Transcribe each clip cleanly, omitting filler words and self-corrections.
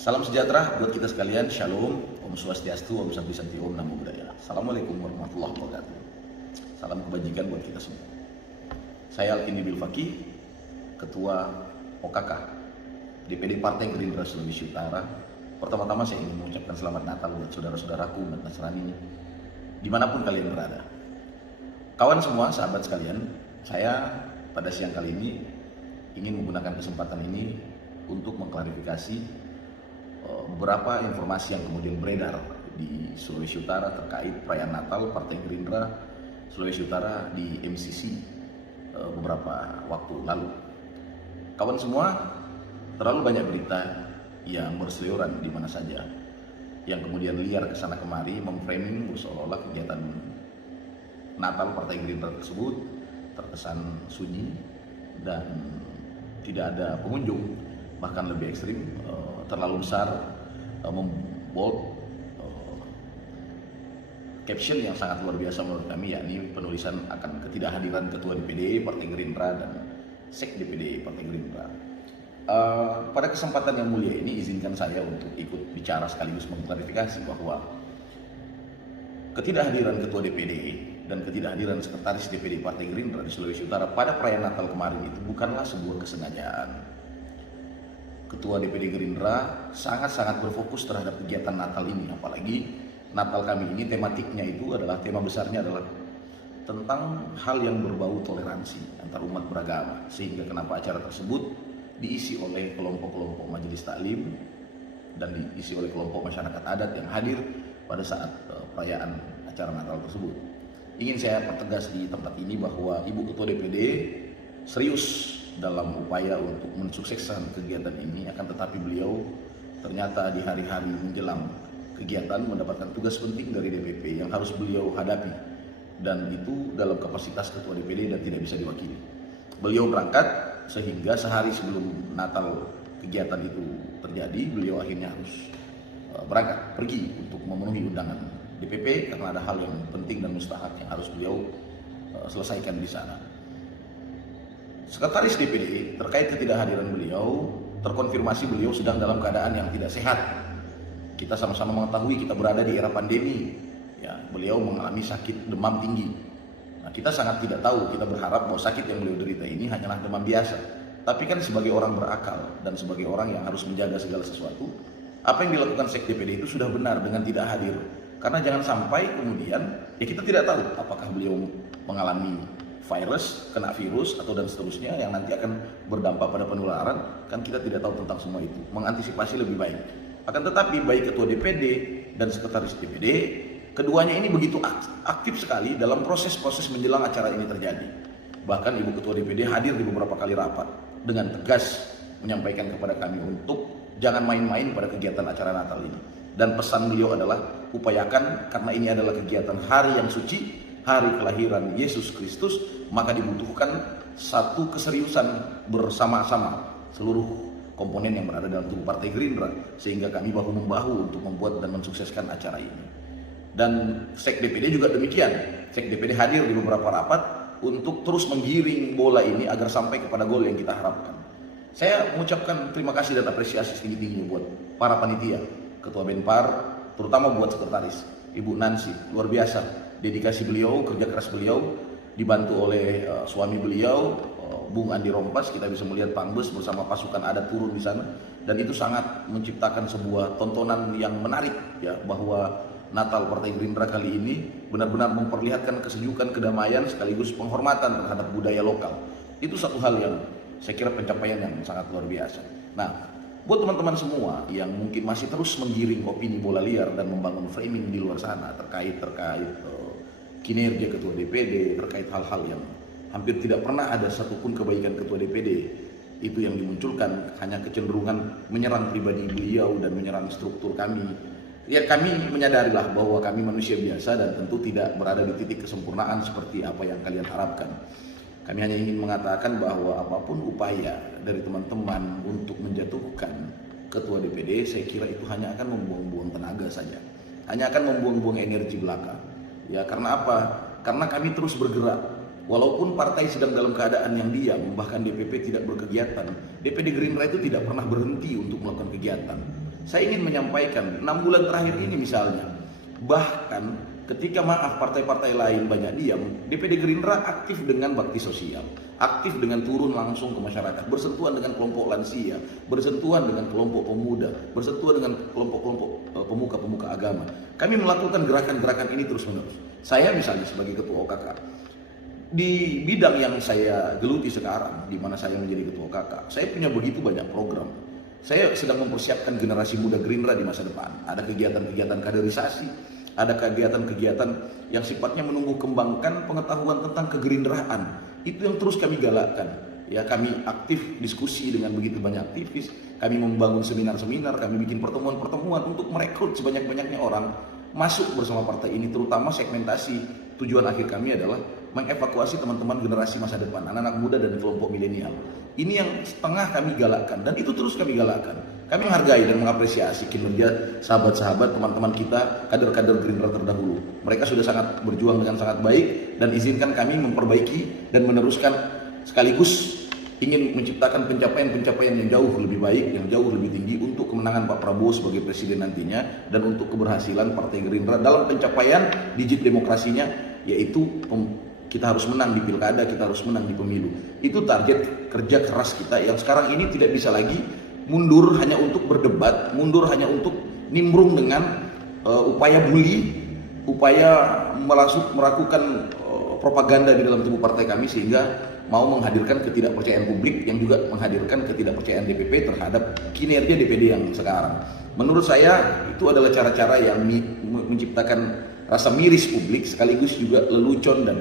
Salam sejahtera buat kita sekalian, Shalom, Om Swastiastu, Om Santi Santi, Om Namo Buddhaya. Assalamualaikum warahmatullahi wabarakatuh. Salam kebajikan buat kita semua. Saya Alkindi Bilfaki, Ketua OKK DPD Partai Gerindra Sulawesi Utara. Pertama-tama saya ingin mengucapkan selamat Natal buat saudara-saudaraku umat Nasrani dimanapun kalian berada. Kawan semua, sahabat sekalian, saya pada siang kali ini ingin menggunakan kesempatan ini untuk mengklarifikasi beberapa informasi yang kemudian beredar di Sulawesi Utara terkait perayaan Natal Partai Gerindra Sulawesi Utara di MCC beberapa waktu lalu. Kawan semua, terlalu banyak berita yang berseliweran di mana saja, yang kemudian liar ke sana kemari memframing seolah-olah kegiatan Natal Partai Gerindra tersebut terkesan sunyi dan tidak ada pengunjung, bahkan lebih ekstrim terlalu besar membold caption yang sangat luar biasa menurut kami, yakni penulisan akan ketidakhadiran Ketua DPD Partai Gerindra dan Sek DPD Partai Gerindra. Pada kesempatan yang mulia ini izinkan saya untuk ikut bicara sekaligus mengklarifikasi bahwa ketidakhadiran Ketua DPD dan ketidakhadiran Sekretaris DPD Partai Gerindra di Sulawesi Utara pada perayaan Natal kemarin itu bukanlah sebuah kesengajaan. Ketua DPD Gerindra sangat-sangat berfokus terhadap kegiatan Natal ini, apalagi Natal kami ini tematiknya itu adalah, tema besarnya adalah tentang hal yang berbau toleransi antar umat beragama, sehingga kenapa acara tersebut diisi oleh kelompok-kelompok majelis taklim dan diisi oleh kelompok masyarakat adat yang hadir pada saat perayaan acara Natal tersebut. Ingin saya pertegas di tempat ini bahwa Ibu Ketua DPD serius dalam upaya untuk mensukseskan kegiatan ini, akan tetapi beliau ternyata di hari-hari menjelang kegiatan mendapatkan tugas penting dari DPP yang harus beliau hadapi, dan itu dalam kapasitas Ketua DPD dan tidak bisa diwakili. Beliau berangkat sehingga sehari sebelum Natal kegiatan itu terjadi, beliau akhirnya harus berangkat pergi untuk memenuhi undangan DPP karena ada hal yang penting dan mustahak yang harus beliau selesaikan di sana. Sekretaris DPD terkait ketidakhadiran beliau, terkonfirmasi beliau sedang dalam keadaan yang tidak sehat. Kita sama-sama mengetahui kita berada di era pandemi. Ya, beliau mengalami sakit demam tinggi. Nah, kita sangat tidak tahu, kita berharap bahwa sakit yang beliau derita ini hanyalah demam biasa. Tapi kan sebagai orang berakal dan sebagai orang yang harus menjaga segala sesuatu, apa yang dilakukan Sek DPD itu sudah benar dengan tidak hadir. Karena jangan sampai kemudian ya kita tidak tahu apakah beliau mengalami virus, kena virus atau dan seterusnya yang nanti akan berdampak pada penularan, kan kita tidak tahu tentang semua itu. Mengantisipasi lebih baik. Akan tetapi baik Ketua DPD dan Sekretaris DPD, keduanya ini begitu aktif sekali dalam proses-proses menjelang acara ini terjadi. Bahkan Ibu Ketua DPD hadir di beberapa kali rapat dengan tegas menyampaikan kepada kami untuk jangan main-main pada kegiatan acara Natal ini. Dan pesan beliau adalah upayakan, karena ini adalah kegiatan hari yang suci, hari kelahiran Yesus Kristus, maka dibutuhkan satu keseriusan bersama-sama seluruh komponen yang berada dalam tubuh Partai Gerindra, sehingga kami bahu-membahu untuk membuat dan mensukseskan acara ini. Dan Sek DPD juga demikian. Sek DPD hadir di beberapa rapat untuk terus menggiring bola ini agar sampai kepada gol yang kita harapkan. Saya mengucapkan terima kasih dan apresiasi setinggi-tingginya buat para panitia, Ketua Benpar, terutama buat Sekretaris Ibu Nancy, luar biasa dedikasi beliau, kerja keras beliau, dibantu oleh suami beliau, Bung Andi Rompas. Kita bisa melihat Pangbes bersama pasukan adat turun di sana, dan itu sangat menciptakan sebuah tontonan yang menarik, ya, bahwa Natal Partai Gerindra kali ini benar-benar memperlihatkan kesejukan, kedamaian, sekaligus penghormatan terhadap budaya lokal. Itu satu hal yang saya kira pencapaian yang sangat luar biasa. Nah, buat teman-teman semua yang mungkin masih terus menggiring opini bola liar dan membangun framing di luar sana terkait kinerja Ketua DPD, terkait hal-hal yang hampir tidak pernah ada satupun kebaikan Ketua DPD itu yang dimunculkan, hanya kecenderungan menyerang pribadi beliau dan menyerang struktur kami. Ya, kami menyadarilah bahwa kami manusia biasa dan tentu tidak berada di titik kesempurnaan seperti apa yang kalian harapkan. Kami hanya ingin mengatakan bahwa apapun upaya dari teman-teman untuk menjatuhkan Ketua DPD, saya kira itu hanya akan membuang-buang tenaga saja, hanya akan membuang-buang energi belaka. Ya, karena apa? Karena kami terus bergerak. Walaupun partai sedang dalam keadaan yang diam, bahkan DPP tidak berkegiatan, DPD Gerindra itu tidak pernah berhenti untuk melakukan kegiatan. Saya ingin menyampaikan 6 bulan terakhir ini misalnya, bahkan ketika partai-partai lain banyak diam, DPD Gerindra aktif dengan bakti sosial, aktif dengan turun langsung ke masyarakat, bersentuhan dengan kelompok lansia, bersentuhan dengan kelompok pemuda, bersentuhan dengan kelompok-kelompok pemuka-pemuka agama. Kami melakukan gerakan-gerakan ini terus-menerus. Saya misalnya sebagai ketua OKK, di bidang yang saya geluti sekarang, di mana saya menjadi ketua OKK, saya punya begitu banyak program. Saya sedang mempersiapkan generasi muda Gerindra di masa depan. Ada kegiatan-kegiatan kaderisasi, ada kegiatan-kegiatan yang sifatnya menumbuh kembangkan pengetahuan tentang kegerindraan. Itu yang terus kami galakkan. Ya, kami aktif diskusi dengan begitu banyak aktivis. Kami membangun seminar-seminar, kami bikin pertemuan-pertemuan untuk merekrut sebanyak-banyaknya orang masuk bersama partai ini, terutama segmentasi. Tujuan akhir kami adalah mengevakuasi teman-teman generasi masa depan, anak-anak muda dan kelompok milenial. Ini yang setengah kami galakkan dan itu terus kami galakkan. Kami menghargai dan mengapresiasi kinerja sahabat-sahabat teman-teman kita, kader-kader Gerindra terdahulu. Mereka sudah sangat berjuang dengan sangat baik dan izinkan kami memperbaiki dan meneruskan, sekaligus ingin menciptakan pencapaian-pencapaian yang jauh lebih baik, yang jauh lebih tinggi untuk kemenangan Pak Prabowo sebagai presiden nantinya dan untuk keberhasilan Partai Gerindra dalam pencapaian digit demokrasinya, yaitu kita harus menang di pilkada, kita harus menang di pemilu. Itu target kerja keras kita yang sekarang ini tidak bisa lagi mundur hanya untuk berdebat, mundur hanya untuk nimbrung dengan upaya bully, upaya melakukan propaganda di dalam tubuh partai kami sehingga mau menghadirkan ketidakpercayaan publik yang juga menghadirkan ketidakpercayaan DPP terhadap kinerja DPD yang sekarang. Menurut saya itu adalah cara-cara yang menciptakan rasa miris publik sekaligus juga lelucon dan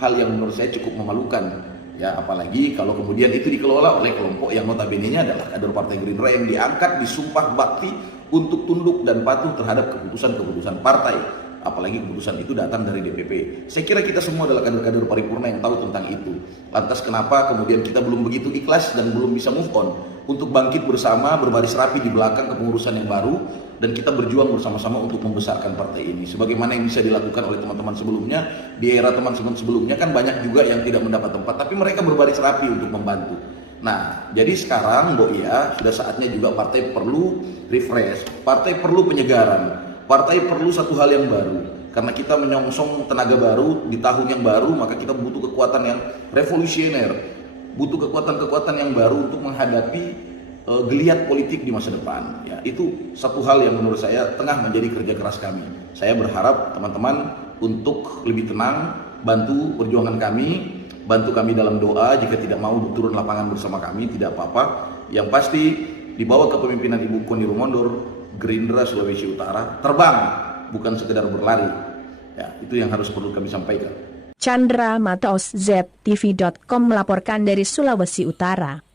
hal yang menurut saya cukup memalukan. Ya, apalagi kalau kemudian itu dikelola oleh kelompok yang notabene-nya adalah kader Partai Gerindra yang diangkat disumpah bakti untuk tunduk dan patuh terhadap keputusan-keputusan partai. Apalagi keputusan itu datang dari DPP. Saya kira kita semua adalah kader-kader paripurna yang tahu tentang itu. Lantas kenapa kemudian kita belum begitu ikhlas dan belum bisa move on untuk bangkit bersama, berbaris rapi di belakang kepengurusan yang baru, dan kita berjuang bersama-sama untuk membesarkan partai ini. Sebagaimana yang bisa dilakukan oleh teman-teman sebelumnya, di era teman-teman sebelumnya kan banyak juga yang tidak mendapat tempat, tapi mereka berbaris rapi untuk membantu. Nah, jadi sekarang Mbok ya, sudah saatnya juga partai perlu refresh, partai perlu penyegaran. Partai perlu satu hal yang baru, karena kita menyongsong tenaga baru di tahun yang baru, maka kita butuh kekuatan yang revolusioner, butuh kekuatan-kekuatan yang baru untuk menghadapi geliat politik di masa depan. Ya, itu satu hal yang menurut saya tengah menjadi kerja keras kami. Saya berharap teman-teman untuk lebih tenang, bantu perjuangan kami, bantu kami dalam doa. Jika tidak mau turun lapangan bersama kami, tidak apa-apa. Yang pasti di bawah kepemimpinan Ibu Koni Rumondur, Gerindra Sulawesi Utara terbang, bukan sekedar berlari. Ya, itu yang harus perlu kami sampaikan. Chandra Mataos, ZTV.com melaporkan dari Sulawesi Utara.